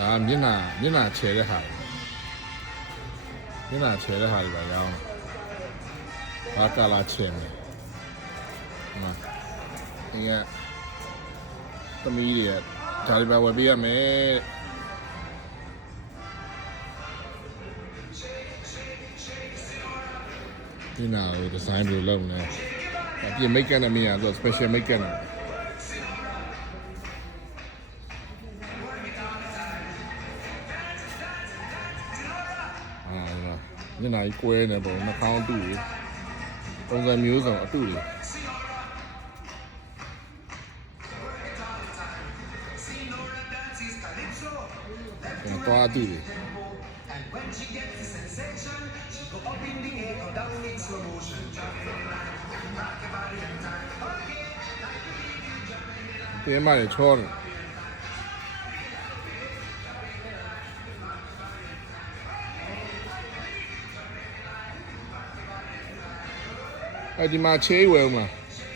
ဒါမျက်နှာချဲတဲ့ဟာမျက်နှာချဲတဲ့ဟာတွေပါရောင်းဘာကလာချဲမယ်အင်းကသမီးတွေဒါတွေပါဝယ်ပေးရမယ်ဒီနာကိုဒီဇိုင်းဘယ်လိုလုပ်မလဲအပြင် make up နဲ့မရတော့ special make up နဲ့ညနေကြီးကွဲနေပုံနှာခေါင်းတူတွေပုံစံမျိုးစုံအတူတွေသွားအတူတွေတင်းမတွေချောတယ်ဒီမှာချေးဝယ်ဦးမှာ